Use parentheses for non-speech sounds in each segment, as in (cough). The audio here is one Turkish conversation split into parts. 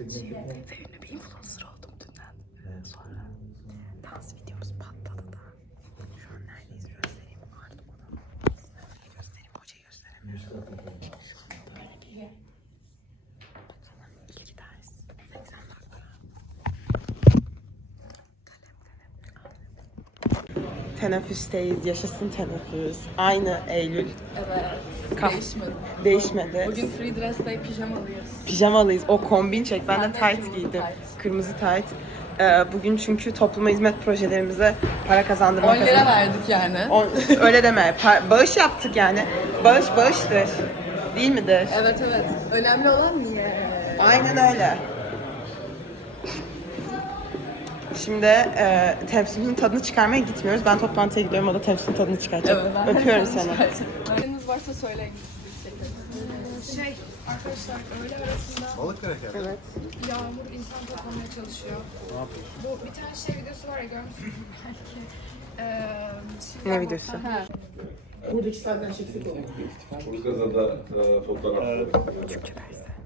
Ve ünlü bir influencer oldum dünden sonra. Dans videomuz patladı da. Şu an neredeyiz göstereyim. Artık odam. Göstereyim hocayı gösteremiyorum. Şu an böyle bir Bakalım iki ders. 80 dakika. Teneffüsteyiz. Yaşasın teneffüs. Aynı Eylül. Evet. Kah- Değişmedi. Değişmedi. Bugün free dress day pijamalıyız. Pijamalıyız. O kombin çek. Ben de tight giydim. tight. Kırmızı tight. Ee, bugün çünkü topluma hizmet projelerimize para kazandırmak 10 lira verdik yani. On- (laughs) öyle deme. Pa- bağış yaptık yani. Bağış bağıştır. Değil midir? Evet evet. Önemli olan niye? Aynen öyle. Şimdi e, tepsimizin tadını çıkarmaya gitmiyoruz. Ben toplantıya gidiyorum. O da tepsinin tadını çıkaracak. Evet, ben- Öpüyorum seni. Öneriniz varsa söyleyin. Şey arkadaşlar öğle arasında Balık kraker. Evet. Yağmur insan toplamaya çalışıyor. Ne yapıyorsun? Bu bir tane şey videosu var ya görmüşsünüz (laughs) belki. Ee, Ne videosu? Burgazada e, fotoğrafları. Türkçe dersi.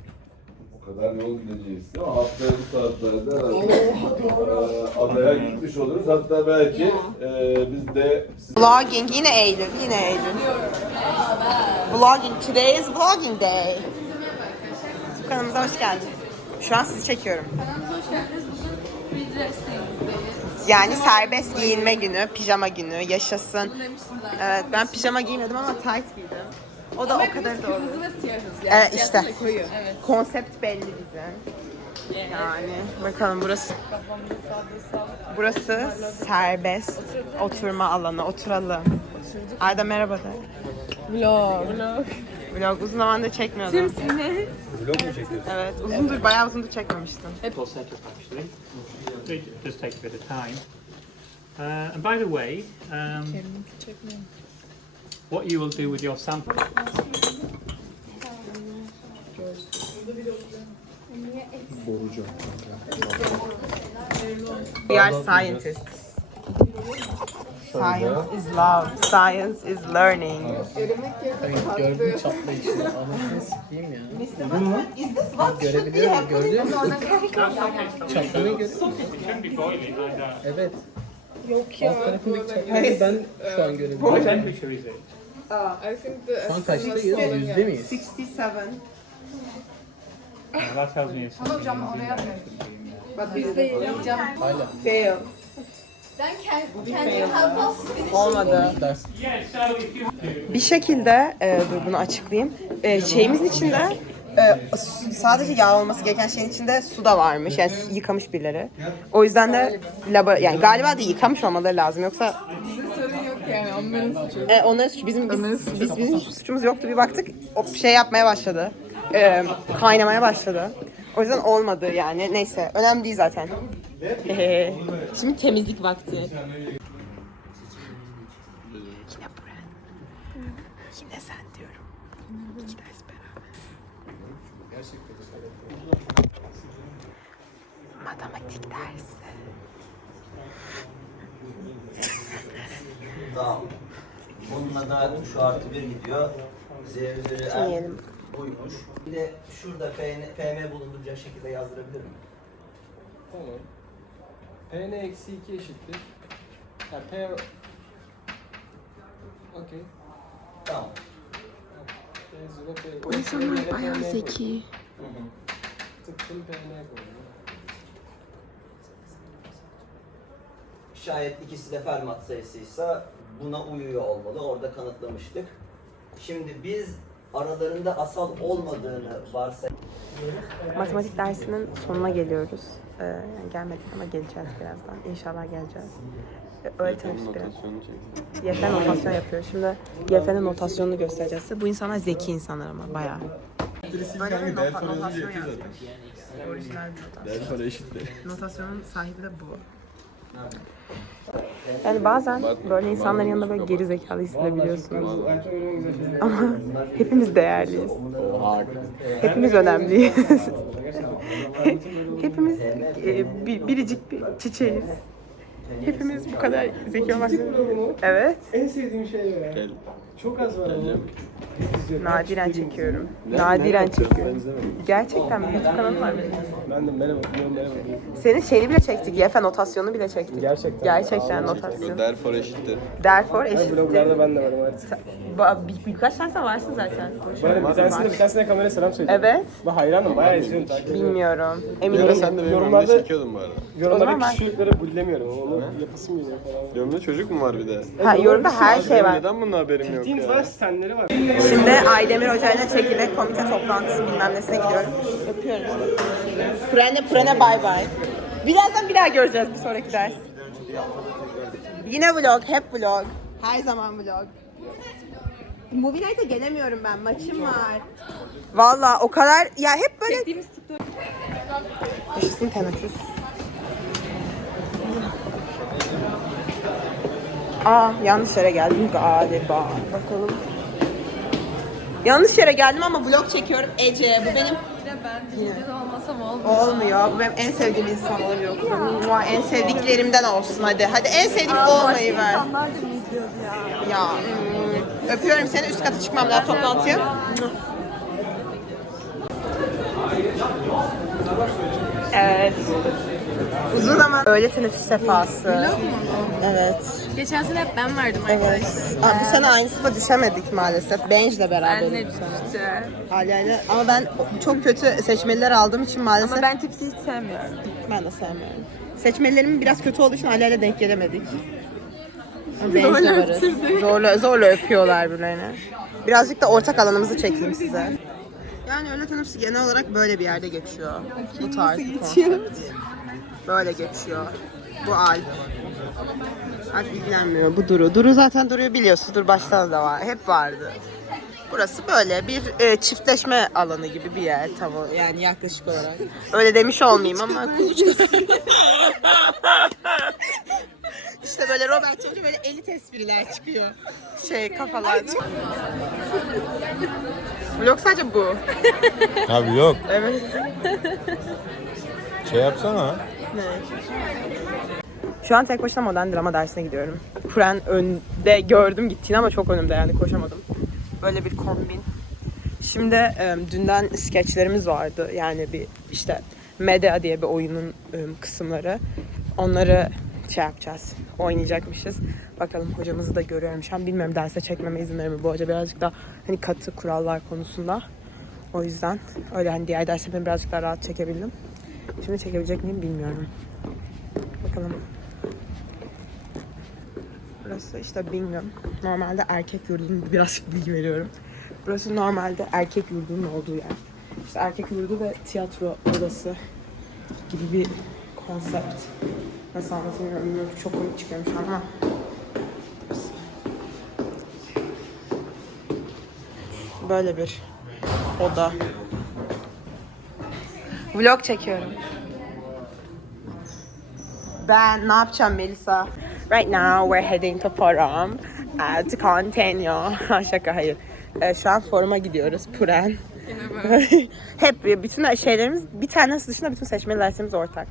Kadar yol gideceğiz mi? Haftaya bu saatlerde e, adaya gitmiş oluruz. Hatta belki e, biz de Vlogging yine Eylül, yine Eylül. Vlogging, today is vlogging day. YouTube kanalımıza hoş geldin. Şu an sizi çekiyorum. Kanalımıza hoş geldiniz. Bugün free dress. Yani serbest giyinme günü, pijama günü, yaşasın. Evet, ben pijama giymedim ama tight giydim. O da o kadar doğru. kırmızı ve siyahız. Yani Evet, siyah işte. koyu. Evet. Konsept belli bizim. Yani bakalım burası sağda burası serbest oturma alanı. Oturalım. Ayda merhaba de. Vlog. Vlog. Vlog uzun zamandır çekmiyordum. Kimsine? Vlog mu çekiyorsun? Evet, uzundur, bayağı uzundur çekmemiştim. setup actually. It does take a bit of time. Uh, and by the way, um, what you will do with your sample We are scientists. Science is love. Science is learning. Gördüm çatlayışını. Anasını sikeyim ya. Is this what Görebiliyorum. Gördün mü? Çatlamayı görüyor It shouldn't be boiling like that. Evet. Yok ya. Alt tarafındaki çatlamayı ben şu an görebiliyorum. What temperature is it? I think the Şu an kaçtayız? Yüzde miyiz? 67. Uh, that tells me it's something hocam in oraya there. But biz de Hala. fail. Then can, can you help us finish? Olmadı. Ders. Yeah, so if you do Bir şekilde e, dur bunu açıklayayım. E, şeyimizin içinde e, sadece yağ olması gereken şeyin içinde su da varmış. Yani su- yıkamış birileri. O yüzden de laba yani galiba da yıkamış olmaları lazım. Yoksa yani. Onların suçu. e, onların suçu bizim biz, biz bizim suçumuz yoktu. Bir baktık o şey yapmaya başladı. E, kaynamaya başladı. O yüzden olmadı yani. Neyse önemli değil zaten. Şimdi temizlik vakti. Yine Buren. Yine sen diyorum. İki ders beraber. Matematik dersi. Tamam. Bununla da şu artı bir gidiyor. Z üzeri R Dinleyelim. buymuş. Bir de şurada FM, FM bulunduracak şekilde yazdırabilir miyim? Tamam. P n eksi 2 eşittir. Ya P... Okey. Tamam. P0 P... Bu insanlar bayağı zeki. Hı hı. Tıktım P n koydum. Şayet ikisi de Fermat sayısıysa buna uyuyor olmalı. Orada kanıtlamıştık. Şimdi biz aralarında asal olmadığını varsay Matematik dersinin sonuna geliyoruz. Ee, yani gelmedik ama geleceğiz birazdan. İnşallah geleceğiz. Ee, teneffüs biraz. YF notasyon yapıyor. Şimdi YF'nin notasyonunu göstereceğiz size. Bu insanlar zeki insanlar ama bayağı. Böyle notasyon yazmış. Orijinal bir notasyon. Notasyonun sahibi de bu. Yani bazen böyle insanların yanında böyle geri zekalı hissedebiliyorsunuz. Ama hepimiz değerliyiz. Hepimiz önemliyiz. (laughs) Hepimiz e, bir, biricik bir çiçeğiz. Hepimiz bu kadar zeki olmak Evet. En sevdiğim şey ya. Çok az var ama. Nadiren çekiyorum. Nadiren çekiyorum. Gerçekten bir YouTube kanalı var benim. Ben de merhaba diyorum merhaba diyorum. Senin şeyini bile çektik. YF notasyonu bile çektik. Gerçekten. Gerçekten notasyon. Therefore eşittir. Vloglarda eşittir. ben de varım artık. Ba- bir, birkaç tane sen varsın zaten. Böyle bir tanesinde bir tanesine kameraya selam söyleyeceğim. Evet. Ben hayranım bayağı izliyorum takip ediyorum. Bilmiyorum. Bir Emin ara değilim. sen de benim Yorumlarda- önümde çekiyordun bu arada. O zaman Yorumlarda ben- bullemiyorum. Onu yapasım geliyor falan. Yorumda çocuk mu var bir de? Ha, yorumda her şey var. Neden bunun haberim yok Ya? var, senleri var. Şimdi Aydemir Hoca ile çekirdek komite toplantısı bilmem nesine gidiyorum. Öpüyorum seni. Purene purene bay bay. Birazdan bir daha göreceğiz bir sonraki ders. Yine vlog, hep vlog. Her zaman vlog. Movie Night'a gelemiyorum ben, maçım var. Valla o kadar, ya hep böyle... Çektiğimiz Yaşasın teneffüs. Aa yanlış yere geldim galiba. Bakalım. Yanlış yere geldim ama vlog çekiyorum Ece. Bu benim Yine ben olmasam olmuyor. olmuyor. Bu benim en sevdiğim insan oluyor. Mua, En sevdiklerimden olsun hadi. Hadi en sevdiğim olmayı ver. İnsanlar da mı izliyordu ya? Ya hmm. öpüyorum seni. Üst kata çıkmam lazım toplantıya. Evet. Uzun zaman öğle teneffüs sefası. Evet. Geçen sene hep ben verdim Evet. Aa, bu sene aynı sınıfa düşemedik maalesef. Benj'le beraber. Ben de düştü. Aileyle. Ama ben çok kötü seçmeliler aldığım için maalesef Ama ben tipsi hiç sevmiyorum. ben de sevmiyorum. Seçmelerimin biraz kötü olduğu için aileyle denk gelemedik. Zorla varız. Zorla, zorla öpüyorlar birbirlerini. Birazcık da ortak alanımızı çekeyim size. Yani öğle teneffüsü genel olarak böyle bir yerde geçiyor. Bu tarz bir konsept. Böyle geçiyor. Bu Alp. Alp ilgilenmiyor. Bu Duru. Duru zaten Duru'yu biliyorsun. Dur başta da var. Hep vardı. Burası böyle bir e, çiftleşme alanı gibi bir yer tamam yani yaklaşık olarak. Öyle demiş olmayayım ama (laughs) işte böyle Robert Çocuğu böyle elit espriler çıkıyor. Şey kafalarda. Vlog sadece bu. Abi yok. Evet. Şey yapsana. Şu an tek başına modern drama dersine gidiyorum. Kur'an önde gördüm gittiğini ama çok önümde yani koşamadım. Böyle bir kombin. Şimdi dünden skeçlerimiz vardı. Yani bir işte Medea diye bir oyunun kısımları. Onları şey yapacağız. Oynayacakmışız. Bakalım hocamızı da görüyorum. Şu an bilmiyorum derse çekmeme izin verir mi bu hoca. Birazcık daha hani katı kurallar konusunda. O yüzden öyle hani diğer derslerimi birazcık daha rahat çekebildim. Şimdi çekebilecek miyim bilmiyorum. Bakalım. Burası işte Bingham. Normalde erkek yurdunun (laughs) biraz bilgi veriyorum. Burası normalde erkek yurdunun olduğu yer. İşte erkek yurdu ve tiyatro odası gibi bir konsept. Nasıl anlatayım bilmiyorum. Çok komik çıkıyorum şu an ama. Böyle bir oda. Vlog çekiyorum. Ben ne yapacağım Melisa? Right now we're heading to forum uh, to continue. (laughs) Ha, Şaka hayır. Ee, şu an foruma gidiyoruz Puren. (laughs) Hep bütün şeylerimiz bir tanesi dışında bütün seçmeli derslerimiz ortak.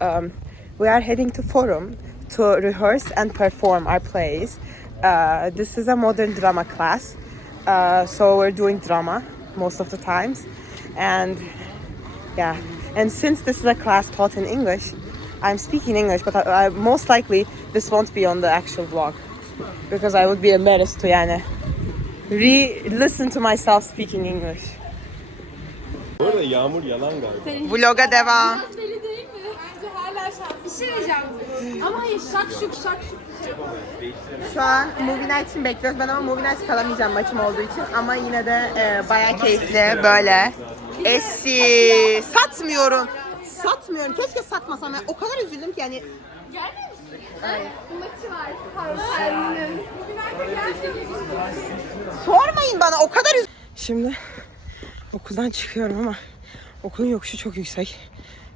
Um, we are heading to forum to rehearse and perform our plays. Uh, this is a modern drama class. Uh, so we're doing drama most of the times. And yeah, and since this is a class taught in English, I'm speaking English, but I, I, most likely this won't be on the actual vlog because I would be embarrassed to yani re-listen to myself speaking English. Bu arada yağmur yalan galiba. Vloga devam. Deli değil mi? Bence hala şans. Bir şey diyeceğim. Ama hayır şakşuk şakşuk. Şu an Movie Night için bekliyoruz. Ben ama Movie Night kalamayacağım maçım olduğu için. Ama yine de e, bayağı keyifli böyle. Esi satmıyorum. Satmıyorum. Keşke satmasam. Yani o kadar üzüldüm ki yani. Gelmiyor musun? Maçı var. Bugün artık gerçekten Sormayın bana o kadar üz... Şimdi okuldan çıkıyorum ama okulun yokuşu çok yüksek.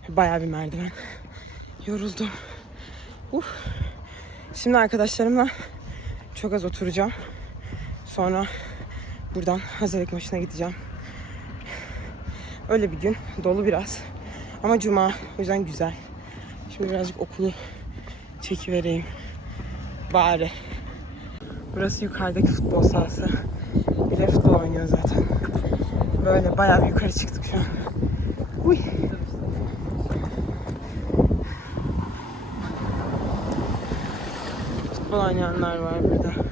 Bayağı bir merdiven. Yoruldum. Uf. Şimdi arkadaşlarımla çok az oturacağım. Sonra buradan hazırlık maçına gideceğim. Öyle bir gün. Dolu biraz. Ama cuma. O yüzden güzel. Şimdi birazcık okulu çekivereyim. Bari. Burası yukarıdaki futbol sahası. Biri futbol oynuyor zaten. Böyle bayağı bir yukarı çıktık şu an. Uy. Futbol oynayanlar var burada.